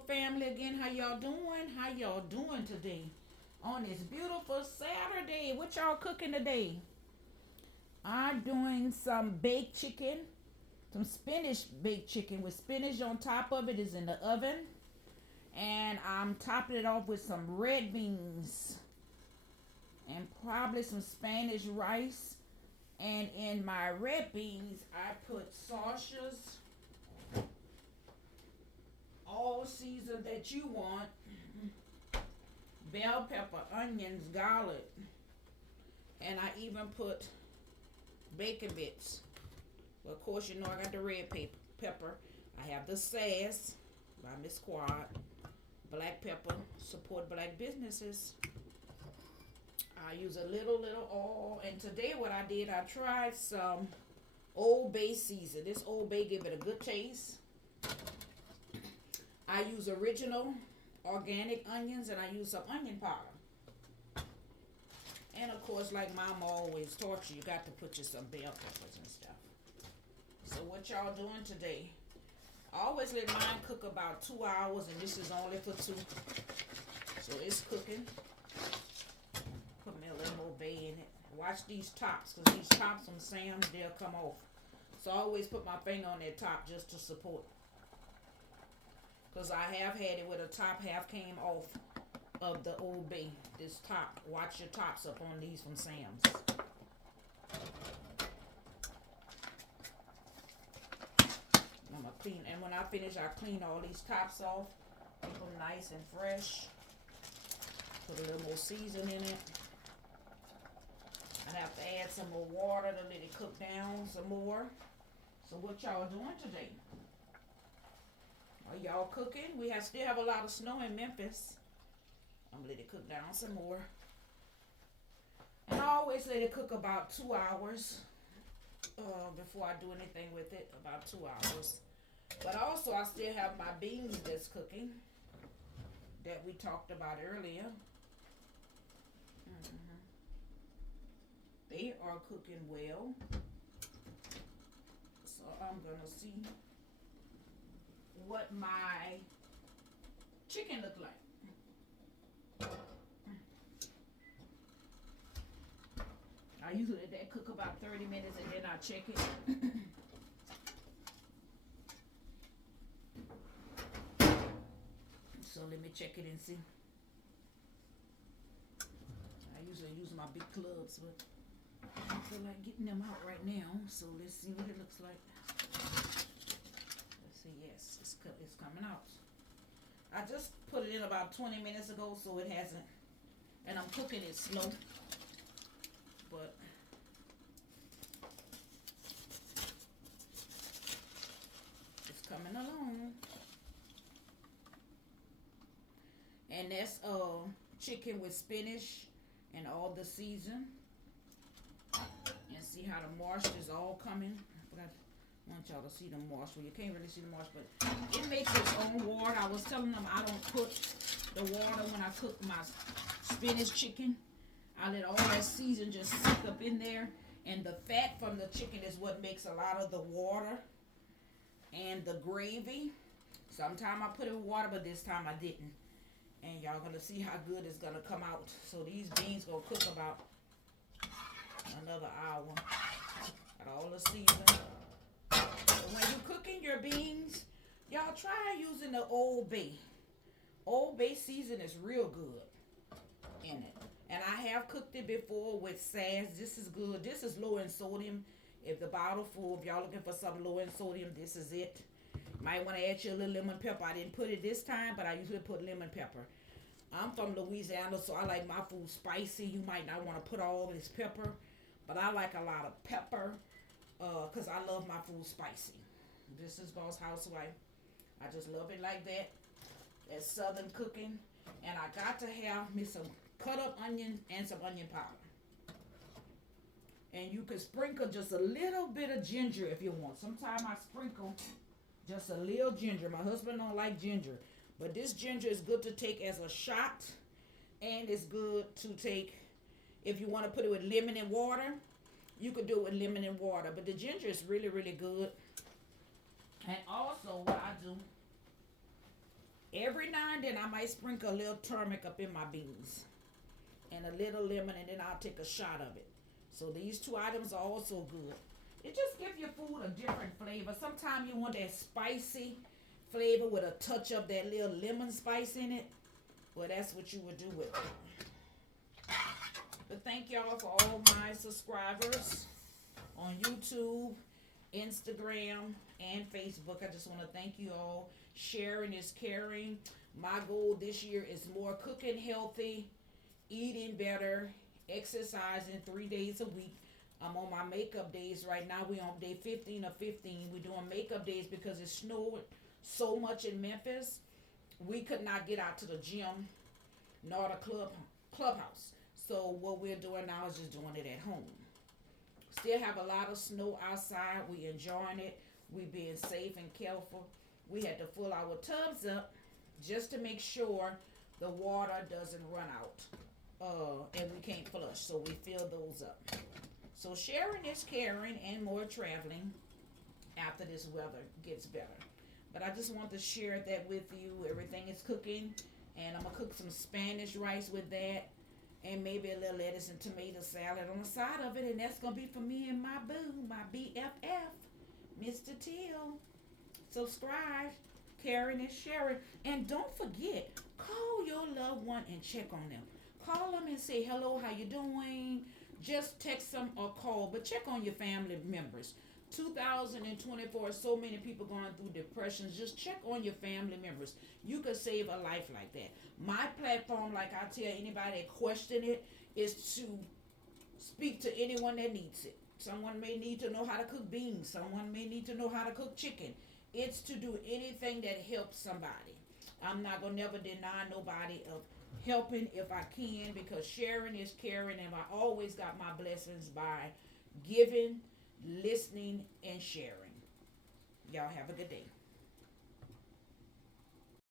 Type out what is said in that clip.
Facebook family again. How y'all doing? How y'all doing today? On this beautiful Saturday. What y'all cooking today? I'm doing some baked chicken. Some spinach baked chicken with spinach on top of it is in the oven. And I'm topping it off with some red beans and probably some Spanish rice. And in my red beans, I put sausages, all season that you want, bell pepper, onions, garlic, and I even put bacon bits. Well, of course, you know I got the red pepper. I have the sass by Miss Quad, black pepper, support black businesses. I use a little oil, and today what I did, I tried some Old Bay season. This Old Bay give it a good taste. I use original organic onions, and I use some onion powder. And of course, like Mama always taught you, you got to put you some bell peppers and stuff. So what y'all doing today? I always let mine cook about 2 hours, and this is only for 2. So it's cooking. Put me a little more bay in it. Watch these tops, because these tops from Sam's, they'll come off. So I always put my finger on that top just to support. Because I have had it where the top half came off of the Old Bay. This top. Watch your tops up on these from Sam's. I'm going to clean. And when I finish, I clean all these tops off. Keep them nice and fresh. Put a little more season in it. I have to add some more water to let it cook down some more. So what y'all doing today? Are y'all cooking? We still have a lot of snow in Memphis. I'm gonna let it cook down some more. And I always let it cook about 2 hours before I do anything with it. About 2 hours. But also I still have my beans that's cooking that we talked about earlier. They are cooking well. So I'm gonna see what my chicken look like. I usually let that cook about 30 minutes and then I check it. So let me check it and see. I usually use my big clubs, but I don't feel like getting them out right now. So let's see what it looks like. Let's see, yes, it's coming out. I just put it in about 20 minutes ago, so it hasn't. And I'm cooking it slow. But it's coming along. And that's chicken with spinach and all the season. And see how the moisture is all coming. I want y'all to see the moisture. You can't really see the moisture, but it makes its own water. I was telling them I don't put the water when I cook my spinach chicken. I let all that season just soak up in there. And the fat from the chicken is what makes a lot of the water and the gravy. Sometimes I put it in water, but this time I didn't. And y'all gonna see how good it's gonna come out. So these beans gonna cook about another hour. Got all the season. But when you cooking your beans, y'all try using the Old Bay. Old Bay season is real good in it. And I have cooked it before with sass. This is good. This is low in sodium. If the bottle full, if y'all looking for something low in sodium, this is it. Might want to add you a little lemon pepper. I didn't put it this time, but I usually put lemon pepper. I'm from Louisiana, so I like my food spicy. You might not want to put all this pepper, but I like a lot of pepper because I love my food spicy. This is Boss Housewife. I just love it like that. That's Southern cooking. And I got to have me some cut up onion and some onion powder. And you can sprinkle just a little bit of ginger if you want. Sometimes I sprinkle just a little ginger. My husband don't like ginger. But this ginger is good to take as a shot. And it's good to take, if you want to put it with lemon and water, you could do it with lemon and water. But the ginger is really, really good. And also what I do, Every now and then I might sprinkle a little turmeric up in my beans and a little lemon, and then I'll take a shot of it. So these two items are also good. It just gives your food a different flavor. Sometimes you want that spicy flavor with a touch of that little lemon spice in it. Well, that's what you would do with it. But thank y'all for all my subscribers on YouTube, Instagram, and Facebook. I just want to thank you all. Sharing is caring. My goal this year is more cooking healthy, eating better, exercising 3 days a week. I'm on my makeup days right now. We on day 15 of 15. We're doing makeup days because it snowed so much in Memphis. We could not get out to the gym nor the clubhouse. So what we're doing now is just doing it at home. Still have a lot of snow outside. We enjoying it. We being safe and careful. We had to fill our tubs up just to make sure the water doesn't run out. And we can't flush, so we fill those up. So sharing is caring and more traveling after this weather gets better. But I just want to share that with you. Everything is cooking, and I'm gonna cook some Spanish rice with that, and maybe a little lettuce and tomato salad on the side of it, and that's gonna be for me and my boo, my BFF, Mr. Till. Subscribe, caring and sharing, and don't forget, call your loved one and check on them. Call them and say hello, how you doing? Just text them or call, but check on your family members. 2024, so many people going through depressions. Just check on your family members. You could save a life like that. My platform, like I tell anybody that question it, is to speak to anyone that needs it. Someone may need to know how to cook beans. Someone may need to know how to cook chicken. It's to do anything that helps somebody. I'm not going to never deny nobody of helping if I can, because sharing is caring, and I always got my blessings by giving, listening, and sharing. Y'all have a good day.